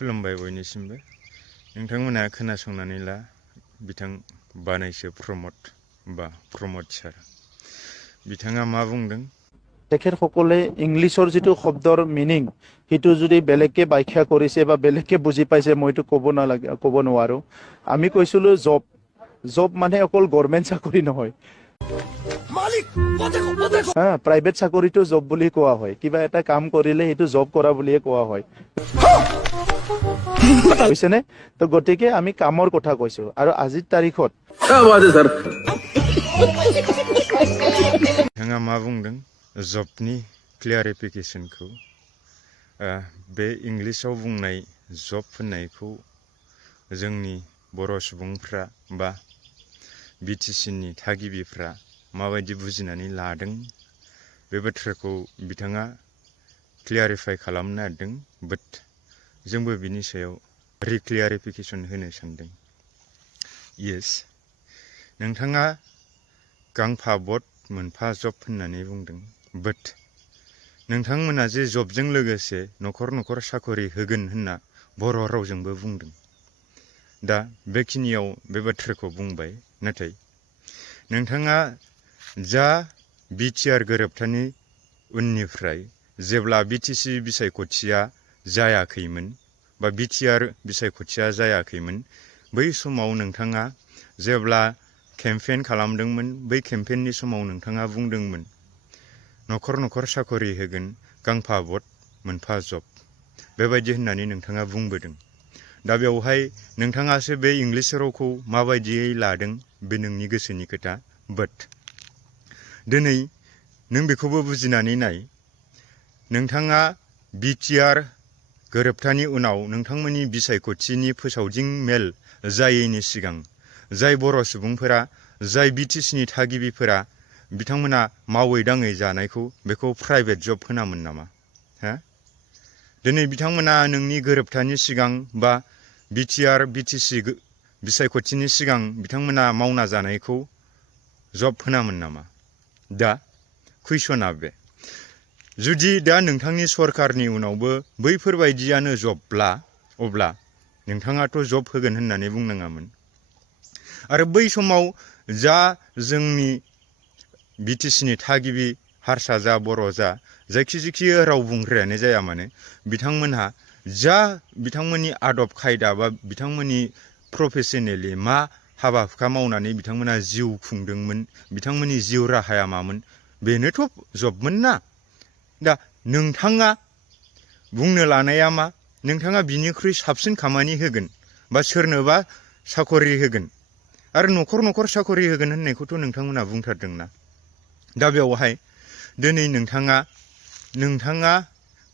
खुलुमबाय बयनिसिमबो नोंथांमोना खोनासंनानै ला बिथां बानायसो प्रमद सार बिथाङा मा बुंदों তেখেতসকলে ইংলিছৰ যিটো শব্দৰ মিনিং সেইটো যদি বেলেগকে ব্যাখ্যা কৰিছে বা বেলেগকে বুজি পাইছে মইতো ক'ব নোৱাৰো আমি কৈছিলো জব মানে অকল গভৰ্ণমেণ্ট চাকৰি নহয় প্ৰাইভেট চাকৰিটো জব বুলি কোৱা হয় কিবা এটা কাম কৰিলে সেইটো জব কৰা বুলিয়ে কোৱা হয় বুজিছেনে তো গতিকে আমি কামৰ কথা কৈছো আৰু আজিৰ তাৰিখত बिथाङा मा बुंदों जबनि क्लियारिफिकेशनखौ बे इंलिसाव बुंनाय जब होननायखौ जोंनि बर' सुबुंफ्रा बा बिटिसिनि थागिबिफ्रा माबायदि बुजिनानै लादों बे बाथ्राखौ बिथाङा क्लियारिफाइ खालामनो नागिरदों बाट जोंबो बिनि सायाव रिक्लियारिफिकेशन होनो सानदों येस नोंथाङा गांफा बट मोनफा जब होननानै बुंदों बाट नोंथांमोना जे जबजों लोगोसे न'खर न'खर साखरि होगोन होनना बर' रावजोंबो बुंदों दा बेखिनियाव बे बाथ्राखौ बुंबाय नाथाय नोंथाङा जा बिटिआर गोरोबथानि उननिफ्राय जेब्ला बिटिसि बिसायख'थिया जायाखैमोन बा बिटिआर बिसायख'थिया जायाखैमोन बै समाव नोंथाङा जेब्ला केम्पेइन खालामदोंमोन बै केम्पेइननि समाव नोंथाङा बुंदोंमोन न'खर न'खर साखरि होगोन गांफा बट मोनफा जब बेबायदि होननानै नोंथाङा बुंबोदों दा बेवहाय नोंथाङासो बे इंलिस रावखौ माबायदियै लादों बे नोंनि गोसोनि खोथा बाट दिनै नों बेखौबो बुजिनानै नाय नोंथाङा बिटिआर गोरोबथानि उनाव नोंथांमोननि बिसायख'थिनि फोसावदिं मेल जायैनि सिगां जाय बर' सुबुंफोरा जाय बिटिसिनि थागिबिफोरा बिथांमोना मावै दाङै जानायखौ बेखौ प्राइभेट जब होनामोन नामा हा दिनै बिथांमोना नोंनि गोरोबथानि सिगां बा बिटिआर बिटिसि बिसायख'थिनि सिगां बिथांमोना मावना जानायखौ जब होनामोन नामा दा कुइसना बे जुदि दा नोंथांनि सरकारनि उनावबो बैफोरबायदियानो जबब्ला अब्ला नोंथाङाथ' जब होगोन होननानै बुंनाङामोन आरो बै समाव जा जोंनि बिटिसिनि थागिबि हारसा जा बर' जा जायखि राव बुंग्रायानो जाया मानो बिथांमोनहा जा बिथांमोननि आदब खायदा बा बिथांमोननि प्रफेसनेलि मा हाबा हुखा मावनानै बिथांमोना जिउ खुंदोंमोन बिथांमोननि जिउ राहाया मामोन बेनोथ' जबमोन ना दा नोंथाङा बुंनो लानाया मा नोंथाङा बिनिख्रुइ साबसिन खामानि होगोन बा सोरनोबा साखरि होगोन आरो न'खर न'खर साखरि होगोन होननायखौथ' नोंथांमोना बुंथारदोंना दा बेवहाय दिनै नोंथाङा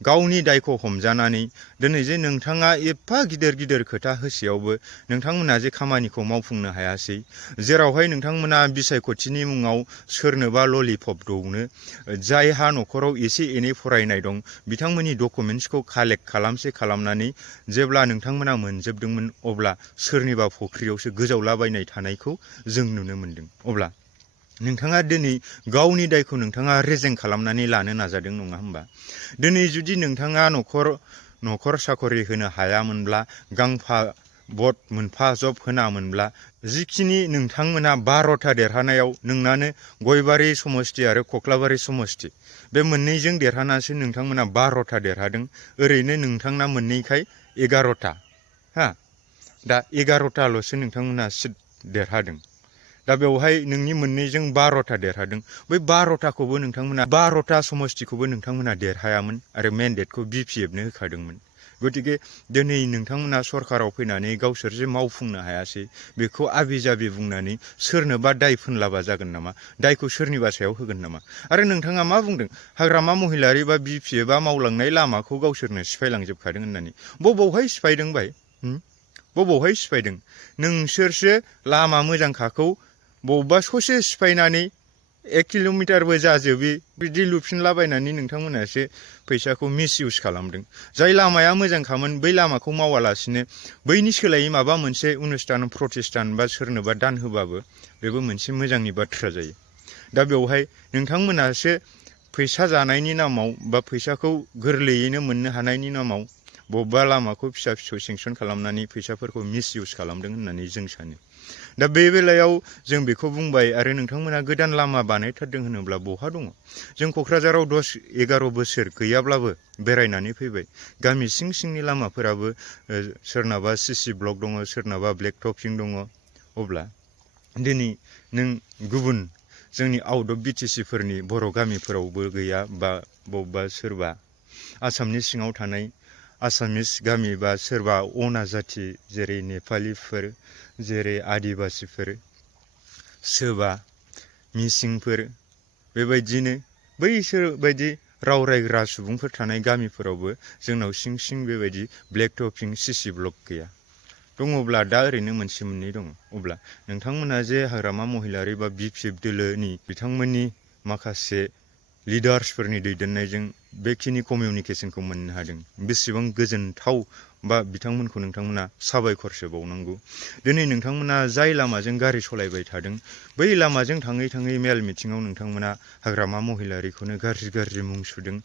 गावनि दायखौ हमजानानै दिनै जे नोंथाङा एफा गिदिर खोथा होसेयावबो नोंथांमोना जे खामानिखौ मावफुंनो हायासै जेरावहाय नोंथांमोना बिसायख'थिनि मुङाव सोरनोबा ललिपप दौनो जायहा न'खराव एसे एनै फरायनाय दं बिथांमोननि डकुमेन्ट्सखौ कालेक्ट खालामनानै जेब्ला नोंथांमोना मोनजोबदोंमोन अब्ला सोरनिबा फुख्रियावसो गोजावलाबायनाय थानायखौ जों नुनो मोनदों अब्ला नोंथाङा दिनै गावनि दायखौ नोंथाङा रेजें खालामनानै लानो नाजादों नङा होमबा दिनै जुदि नोंथाङा न'खर साखरि होनो हायामोनब्ला गांफा बट मोनफा जब होनामोनब्ला जिखिनि नोंथांमोना 12था देरहानायाव नोंनानो गयबारि समस्ति आरो कख्लाबारि समस्ति बे मोननैजों देरहानासो नोंथांमोना 12था देरहादों ओरैनो नोंथांना मोननैखाय 11था हा दा 11थाल'सो नोंथांमोना सिट देरहादों दा बेवहाय नोंनि मोननैजों 12था देरहादों बै 12थाखौबो नोंथांमोना 12था समस्तिखौबो नोंथांमोना देरहायामोन आरो मेन्डेटखौ बिपिएफनो होखादोंमोन गतिके दिनै नोंथांमोना सरकाराव फैनानै गावसोर जे मावफुंनो हायासै बेखौ आबि जाबि बुंनानै सोरनोबा दाय फुनलाबा जागोन नामा दायखौ सोरनिबा सायाव होगोन नामा आरो नोंथाङा मा बुंदों हाग्रामा महिलारि बा बिपिएफआ मावलांनाय लामाखौ गावसोरनो सिफायलांजोबखादों होननानै बबावहाय सिफायदों बाय बबावहाय सिफायदों नोंसोरसो लामा मोजांखाखौ बबेबा ससे सिफायनानै 1 किल'मिटारबो जाजोबि बिदि लुफिनलाबायनानै नोंथांमोनासो फैसाखौ मिसइउस खालामदों जाय लामाया मोजांखामोन बै लामाखौ मावालासिनो बैनि सोलायै माबा मोनसे अनुष्ठान प्रतिष्ठान बा सोरनोबा दान होबाबो बेबो मोनसे मोजांनि बाथ्रा जायो दा बेवहाय नोंथांमोनासो फैसा जानायनि नामाव बा फैसाखौ गोरलैयैनो मोननो हानायनि नामाव बबेबा लामाखौ फिसा फिसौ सेंसन खालामनानै फैसाफोरखौ मिस इउस खालामदों होननानै जों सानो। दा बे बेलायाव जों बेखौ बुंबाय आरो नोंथांमोना गोदान लामा बानायथारदों होनोब्ला बहा दङ? जों क'क्राझाराव 10-11 बोसोर गैयाब्लाबो बेरायनानै फैबाय। गामि सिं सिंनि लामाफोराबो सोरनाबा सिसि ब्लक दङ, सोरनाबा ब्लेक टपिं दङ। अब्ला दिनै नों गुबुन जोंनि आउट अफ BTC फोरनि बर' गामिफोरावबो गैया, बा बबेबा सोरबा आसामनि सिङाव थानाय आसामिस गामि बा सोरबा अना जाथि जेरै नेपालिफोर, जेरै आदिबासिफोर, सोरबा मिसिंफोर, बेबायदिनो बैसोर बायदि राव रायग्रा सुबुंफोर थानाय गामिफोरावबो जोंनाव सिं सिं बेबायदि ब्लेक टपिं सिसि ब्लक गैया। दङब्ला दा ओरैनो मोनसे मोननै दङ। अब्ला नोंथांमोना जे हाग्रामा महिलारि बा B5 दोलोनि बिथांमोननि माखासे लिडार्सफोरनि दैदेननायजों बेखिनि कमिउनिकेसनखौ मोननो हादों, बेसेबां गोजोनथाव, बा बिथांमोनखौ नोंथांमोना साबायखरसो बावनांगौ। दिनै नोंथांमोना जाय लामाजों गारि सालायबाय थादों, बै लामाजों थाङै थाङै मेल मिथिङाव नोंथांमोना हाग्रामा महिलारिखौनो गाज्रि गाज्रि मुं सुदों।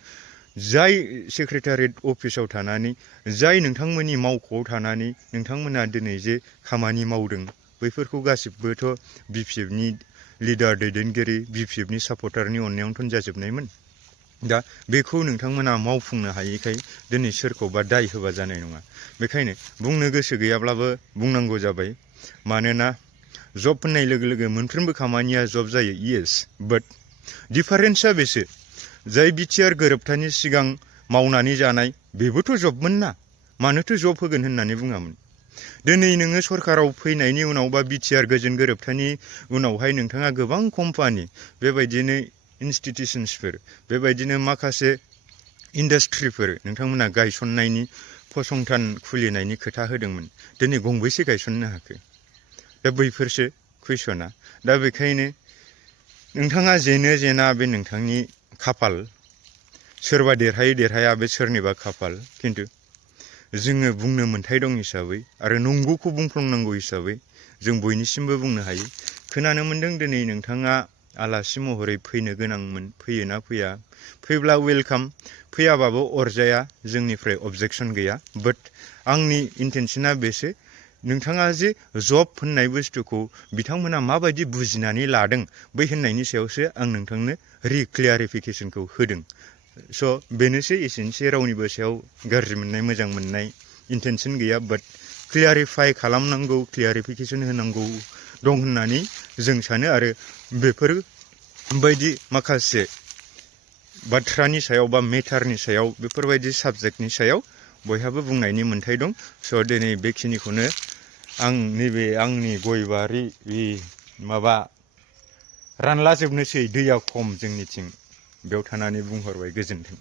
जाय सेक्रेटारियेट अफिसाव थानानै, जाय नोंथांमोननि मावख'आव थानानै नोंथांमोना दिनै जे खामानि मावदों, बैफोरखौ गासिबोथ' B5नि लिडार दैदेनगिरि, B5नि सापर्टारनि अननायावनोथ' जाजोबनायमोन। दा बेखौ नोंथांमोना मावफुंनो हायैखाय दिनै सोरखौबा दाय होबा जानाय नङा। बेखायनो बुंनो गोसो गैयाब्लाबो बुंनांगौ जाबाय। मानोना जब होननाय लोगो लोगो मोनफ्रोमबो खामानिया जब जायो, येस, बाट डिफारेन्सआ बेसो। जाय BTR गोरोबथानि सिगां मावनानै जानाय, बेबोथ' जबमोन ना, मानोथो जब होगोन होननानै बुङामोन? दिनै नोङो सरकाराव फैनायनि उनाव बा BTR गोजोन गोरोबथानि उनावहाय नोंथाङा गोबां कम्पानि, बेबायदिनो इनस्टिटिउसन्सफोर, बेबायदिनो माखासे इन्डास्ट्रिफोर नोंथांमोना गायसननायनि, फसंथान खुलिनायनि खोथा होदोंमोन। दिनै गंबेसे गायसननो हाखो? दा बैफोरसो कुइसना। दा बेखायनो नोंथाङा जेनो जेना बे नोंथांनि खाफाल, सोरबा देरहायो देरहाया बे सोरनिबा खाफाल। खिन्थु जोङो बुंनो मोन्थाय दं हिसाबै आरो नंगौखौ बुंफ्लांनांगौ हिसाबै जों बयनिसिमबो बुंनो हायो। खोनानो मोन्दों दिनै नोंथाङा आलासि महरै फैनो गोनांमोन, फैयोना फैया? फैब्ला वेलकाम, फैयाबाबो अरजाया, जोंनिफ्राय अबजेक्सन गैया। बाट आंनि इन्टेनसना बेसो, नोंथाङा जे जब होननाय बुस्थुखौ बिथांमोना माबायदि बुजिनानै लादों, बै होननायनि सायावसो आं नोंथांनो क्लियारिफिकेसनखौ होदों। स' बेनोसै, एसेनोसै। रावनिबो सायाव गाज्रि मोननाय मोजां मोननाय इन्टेनसन गैया, बाट क्लियारिफाइ खालामनांगौ, क्लियारिफिकेसन होनांगौ दं होननानै जों सानो। आरो बेफोरबायदि माखासे बाथ्रानि सायाव बा मेटारनि सायाव, बेफोरबायदि साबजेक्टनि सायाव बयहाबो बुंनायनि मोन्थाय दं। स' दिनै बेखिनिखौनो आं नैबे आंनि गय बारि माबा रानला जोबनोसै, दैया खम जोंनिथिं, बेयाव थानानै बुंहरबाय। गोजोन्थों।